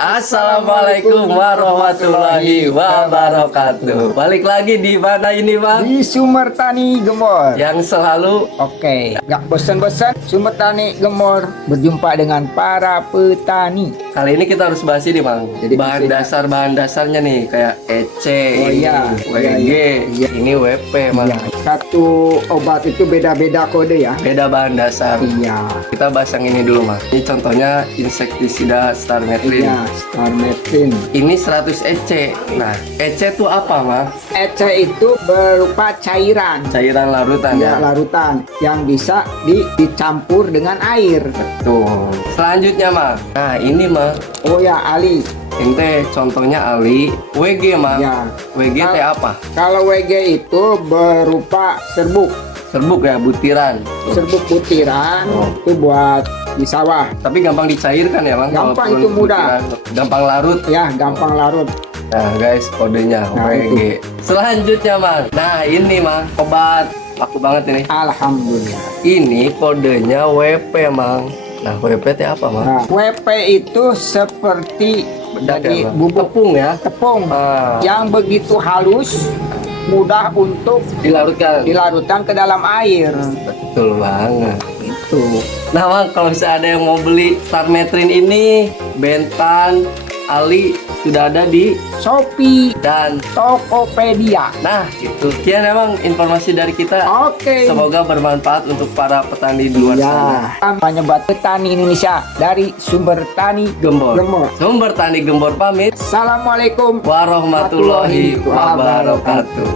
Assalamualaikum warahmatullahi wabarakatuh. Balik lagi di mana ini, Bang? Di Sumber Tani Gembor. Yang selalu Oke, gak bosan-bosan Sumber Tani Gembor berjumpa dengan para petani. kali ini kita harus bahas ini, Bang. Jadi Bahan dasarnya nih kayak EC, Oh iya, WG, iya. ini WP, Bang. Ya, satu obat itu beda-beda kode ya. Beda bahan dasar. Iya. Kita bahas yang ini dulu, Mas. Ini contohnya insektisida Starmetrin. Iya, Starmetrin. Ini 100 EC. Nah, EC itu apa, Mas? EC itu berupa cairan. Cairan larutan Ya, ya. larutan yang bisa dicampur dengan air. Tuh. Selanjutnya, Mas. Nah, ini, Mas. Oh ya, Ali. Ini contohnya Ali. WG, Mas. Ya. WG teh apa? Kalau WG itu berupa serbuk. Serbuk ya, butiran. Tuh. Serbuk butiran itu buat di sawah. Tapi gampang dicairkan ya, Bang. Gampang, Kalau itu mudah. butiran. Gampang larut. Ya, gampang larut. Nah, guys, kodenya Nah, WG. Selanjutnya, Mas. Nah, ini, Mas. Obat laku banget ini. Alhamdulillah. Ini kodenya WP, Mang. Nah, WP teh apa, Mang? Nah, WP itu seperti dari Mang. bubuk Tepung ya. tepung Ah, yang begitu halus, mudah untuk dilarutkan. dilarutkan ke dalam air. Betul banget. Itu. Nah, Bang, kalau misalnya ada yang mau beli Starmetrin ini, Bentan, Ali sudah ada di Shopee, dan Tokopedia. nah, itu sekian emang informasi dari kita. Oke. Semoga bermanfaat untuk para petani di luar sana. Ya, kampanye buat petani Indonesia dari Sumber Tani Gembor. Gembor. Sumber Tani Gembor pamit. Assalamualaikum Warahmatullahi wabarakatuh.